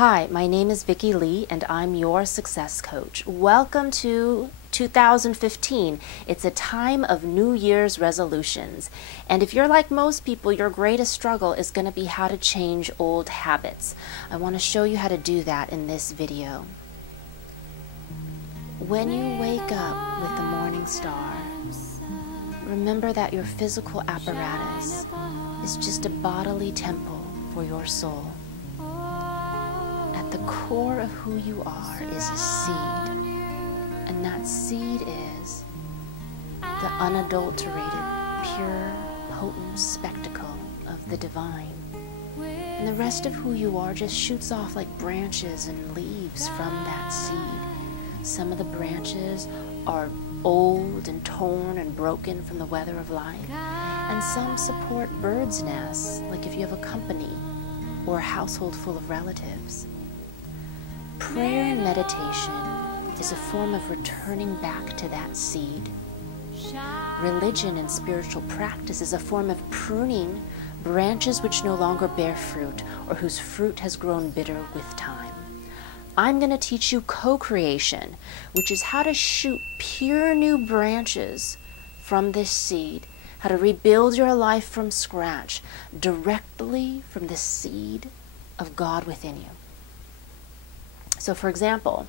Hi, my name is Vicky Lee and I'm your success coach. Welcome to 2015. It's a time of New Year's resolutions. And if you're like most people, your greatest struggle is going to be how to change old habits. I want to show you how to do that in this video. When you wake up with the morning star, remember that your physical apparatus is just a bodily temple for your soul. At the core of who you are is a seed, and that seed is the unadulterated, pure, potent spectacle of the divine. And the rest of who you are just shoots off like branches and leaves from that seed. Some of the branches are old and torn and broken from the weather of life, and some support birds' nests, like if you have a company or a household full of relatives. Prayer and meditation is a form of returning back to that seed. Religion and spiritual practice is a form of pruning branches which no longer bear fruit or whose fruit has grown bitter with time. I'm going to teach you co-creation, which is how to shoot pure new branches from this seed, how to rebuild your life from scratch, directly from the seed of God within you. So for example,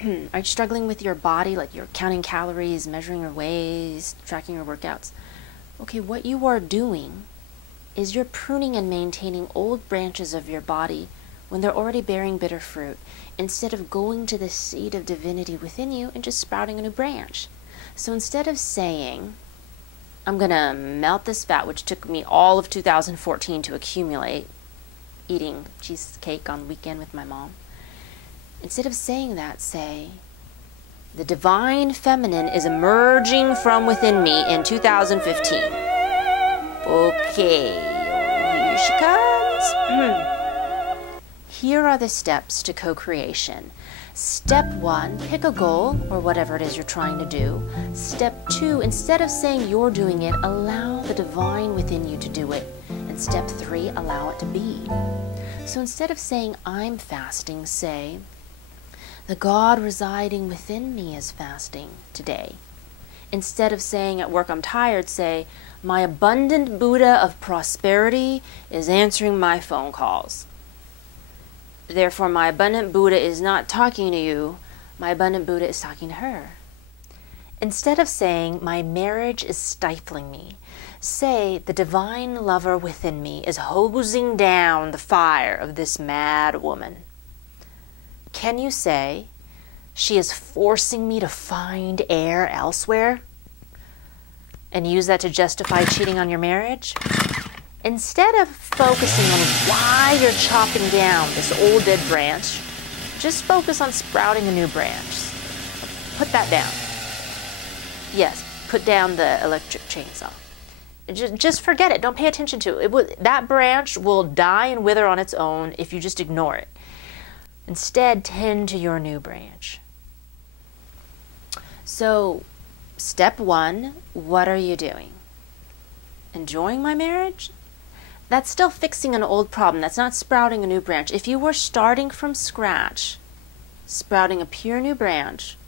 are you struggling with your body, like you're counting calories, measuring your waist, tracking your workouts? Okay, what you are doing is you're pruning and maintaining old branches of your body when they're already bearing bitter fruit, instead of going to the seed of divinity within you and just sprouting a new branch. So instead of saying, I'm going to melt this fat, which took me all of 2014 to accumulate, eating cheesecake on the weekend with my mom, instead of saying that, say, the divine feminine is emerging from within me in 2015. Okay, here she comes. Here are the steps to co-creation. Step 1, pick a goal or whatever it is you're trying to do. Step 2, instead of saying you're doing it, allow the divine within you to do it. And step 3, allow it to be. So instead of saying I'm fasting, say, the God residing within me is fasting today. Instead of saying at work I'm tired, say, my abundant Buddha of prosperity is answering my phone calls. Therefore, my abundant Buddha is not talking to you. My abundant Buddha is talking to her. Instead of saying, my marriage is stifling me, say, the divine lover within me is hosing down the fire of this mad woman. Can you say, she is forcing me to find air elsewhere? And use that to justify cheating on your marriage? Instead of focusing on why you're chopping down this old dead branch, just focus on sprouting a new branch. Put that down. Yes, put down the electric chainsaw. Just forget it. Don't pay attention to it. That branch will die and wither on its own if you just ignore it. Instead, tend to your new branch. So, step 1, what are you doing? Enjoying my marriage? That's still fixing an old problem. That's not sprouting a new branch. If you were starting from scratch, sprouting a pure new branch,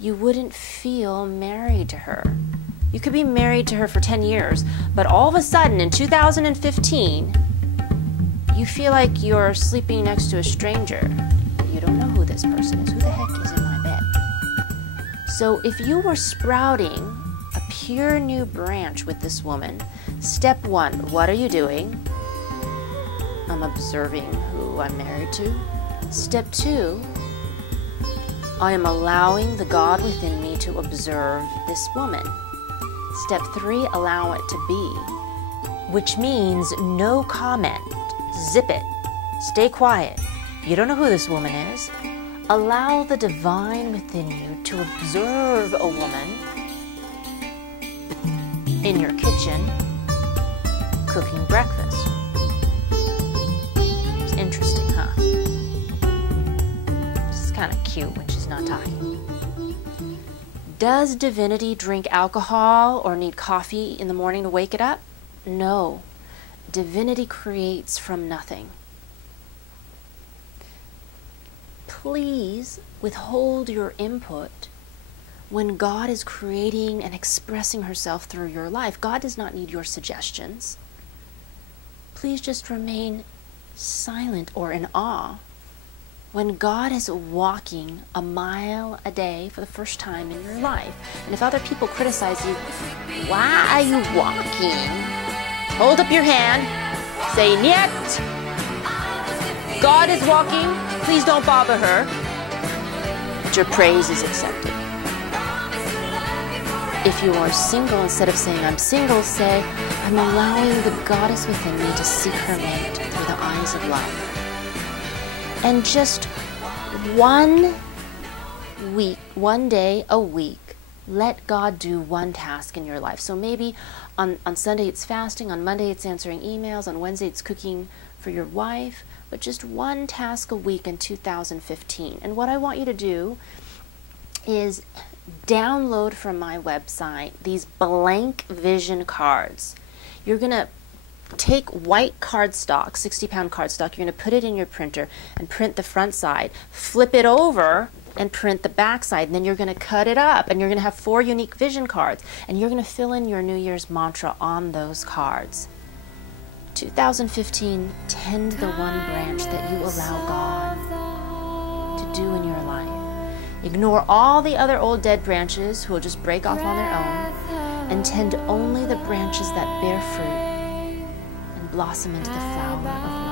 you wouldn't feel married to her. You could be married to her for 10 years, but all of a sudden in 2015, you feel like you're sleeping next to a stranger. You don't know who this person is. Who the heck is in my bed? So if you were sprouting a pure new branch with this woman, step 1, what are you doing? I'm observing who I'm married to. Step 2, I am allowing the God within me to observe this woman. Step 3, allow it to be, which means no comment. Zip it. Stay quiet. You don't know who this woman is. Allow the divine within you to observe a woman in your kitchen cooking breakfast. It's interesting, huh? It's kind of cute when she's not talking. Does divinity drink alcohol or need coffee in the morning to wake it up? No. Divinity creates from nothing. please withhold your input when God is creating and expressing herself through your life. God does not need your suggestions. Please just remain silent or in awe when God is walking a mile a day for the first time in your life. And if other people criticize you, why are you walking? Hold up your hand, say, "Niet." God is walking, please don't bother her. But your praise is accepted. If you are single, instead of saying, "I'm single," say, "I'm allowing the goddess within me to seek her mate through the eyes of love." And just one day a week, let God do one task in your life. So maybe on Sunday it's fasting, on Monday it's answering emails, on Wednesday it's cooking for your wife, but just one task a week in 2015. And what I want you to do is download from my website these blank vision cards. You're going to take white cardstock, 60-pound cardstock, you're going to put it in your printer and print the front side, flip it over and print the back side, and then you're going to cut it up, and you're going to have 4 unique vision cards, and you're going to fill in your New Year's mantra on those cards. 2015, tend the one branch that you allow God to do in your life. Ignore all the other old dead branches who will just break off on their own, and tend only the branches that bear fruit and blossom into the flower of